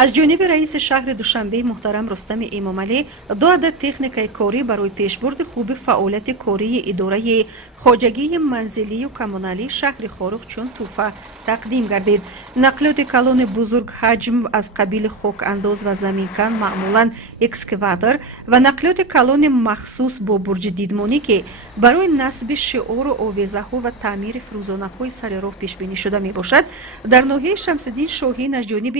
از جانب رئیس شهر دوشنبه محترم رستم امامعلی 2 عدد تکنیکای کاری برای پیشبرد خوب فعالیت کاری اداره خواجگی منزلی و کمونالی شهر خاروق چون توفه تقدیم گردید. نقلیات کلان بزرگ حجم از قبیل خاک انداز و زمینکن معمولا اکسکواتور و نقلیات کلان مخصوص با برج دیدمانی که برای نصب شعار و آویزه ها و تعمیر فروزانه های سر راه پیش بینی شده می باشد. در ناحیه شمس‌الدین شاهین از جانب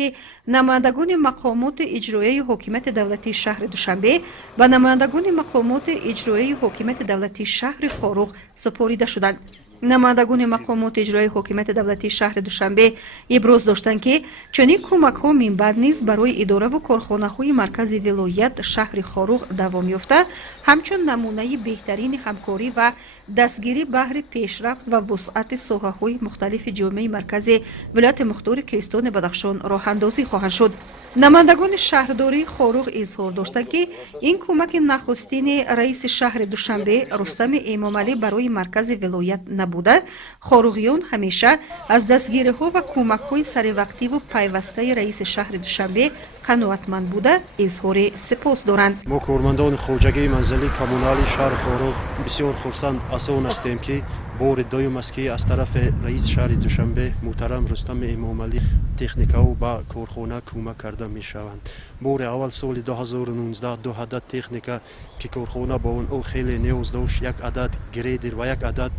نمایندگان مقامات اجرایی حکومت دولتی شهر دوشنبه و نمایندگان مقامات اجرایی حکومت دولتی شهر خاروق سپرده شدند. نمایندگان مقامات اجرایی حکومت دولتی شهر دوشنبه ابراز داشتند که چنین کمک ها من بعد نیز برای اداره و کارخانه های مرکز ولایت شهر خاروق دوام یافته همچون نمونه بهترین همکاری و دستگیری بهر پیشرفت و وسعت ساحه های مختلف جامعه مرکز ولایت مختار کوهستان بدخشان راه اندازی خواهند شد. نمایندگان شهرداری خاروق اظهار داشتند که این کمک نخستین رئیس شهر دوشنبه رستم امامعلی برای مرکز ولایت نبوده، خاروقیان همیشه از دستگیری ها و کمک های سر وقتی و پیوسته رئیس شهر دوشنبه قناعتمند بوده اظهار سپاس دارند. ما کارمندان خواجگی منزلی کمونالی شهر خاروق بسیار خرسند از آن هستیم که بار دوم است که از طرف رئیس شهر دوشنبه محترم رستم امامعلی تکنیکا و با کارخانه کمک کرده می شوند. بار اول سال 2019 2 عدد تکنیکا که کارخانه با اون خیلی نیاز داشت، 1 عدد گریدر و 1 عدد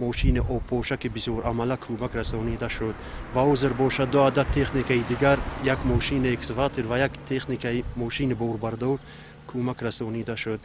ماشین آبپاشک که بسیار عمله کمک رسانیده شد و حاضر باشد 2 عدد تکنیکای دیگر، 1 ماشین اکسواتور و 1 تکنیکای ماشین باربردار کمک رسانیده شد.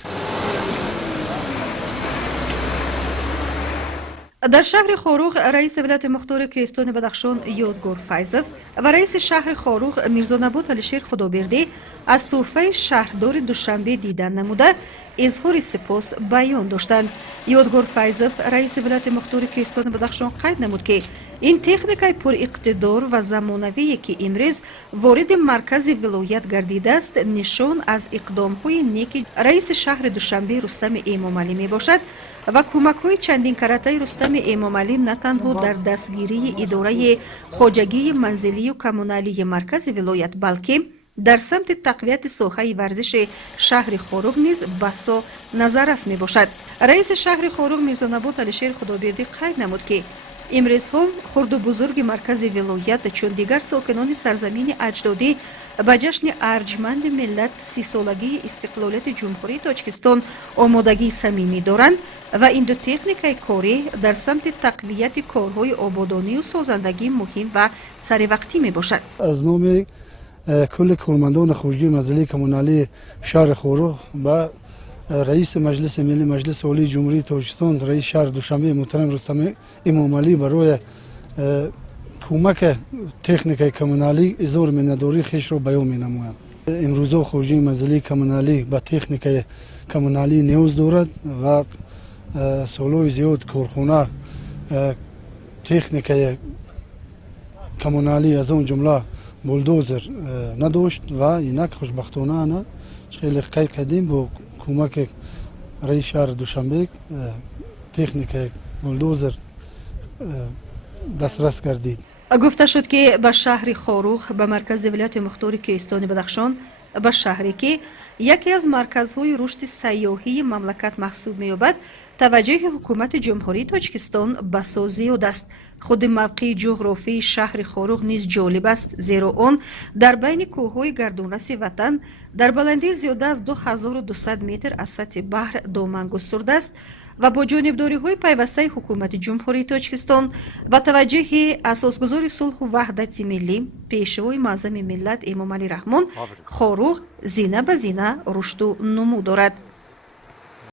در شهر خاروق رئیس ولایت مختار کوهستان بدخشان یادگار فیضوف و رئیس شهر خاروق میرزا نبات علیشیر خدابردی از تحفه شهردار دوشنبه دیدن نموده اظهار سپاس بیان داشتند. یادگار فیضوف رئیس ولایت مختار کوهستان بدخشان قید نمود که این تکنیکای پر اقتدار و زمانوی که امروز وارد مرکز ولایت گردیده است نشان از اقدام های نیک رئیس شهر دوشنبه رستم امامعلی می باشد و کمک های چندین کرته رستم امامعلی نه تنها در دستگیری اداره خواجگی منزلی و کمونالی مرکز ولایت بلکه در سمت تقویت ساحه ورزش شهر خاروق نیز بسا نظررس می باشد. رئیس شهر خاروق میرزا نبات علیشیر خدابردی قید نمود که امروز هم خرد و بزرگ مرکز ولایت چون دیگر ساکنان سرزمین اجدادی به جشن ارجمند ملت 30 سالگی استقلالیت جمهوری تاجیکستان آمادگی صمیمی دارند و این دو تکنیکای کاری در سمت تقویت کارهای آبادانی و سازندگی مهم و سر وقتی می باشد. از نام کل کارمندان خواجگی منزلی کمونالی شهر خاروق و رئیس مجلس ملی مجلس عالی جمهوری تاجیکستان رئیس شهر دوشنبه محترم رستم امامعلی برای کمک تکنیکای کمونالی اظهار منتداری خویش را بیان می نمایند. امروزه خواجگی منزلی کمونالی به تکنیکای کمونالی نیاز دارد و سالهای زیاد کارخانه تکنیکای کمونالی از اون جمله بولدوزر نداشت و اینک خوشبختانه نه خیلی قدیم با کمک رئیس شهر دوشنبه تکنیک بولدوزر دسترس گردید. گفته شد که به شهر خاروق به مرکز ولایت مختار کوهستان بدخشان به شهری که یکی از مرکزهای رشد سیاحی مملکت محسوب می‌یابد توجه حکومت جمهوری تاجیکستان بسا زیاد است. خود موقع جغرافی شهر خاروق نیز جالب است زیرا آن در بین کوههای گردونرس وطن در بلندی زیاده از 2200 متر از سطح بحر دامن گسترده است و با جانبداری های پیوسته حکومت جمهوری تاجیکستان و توجه اساسگذار صلح و وحدت ملی پیشوای معظم ملت امامعلی رحمان خاروق زینه به زینه رشد و نمو دارد.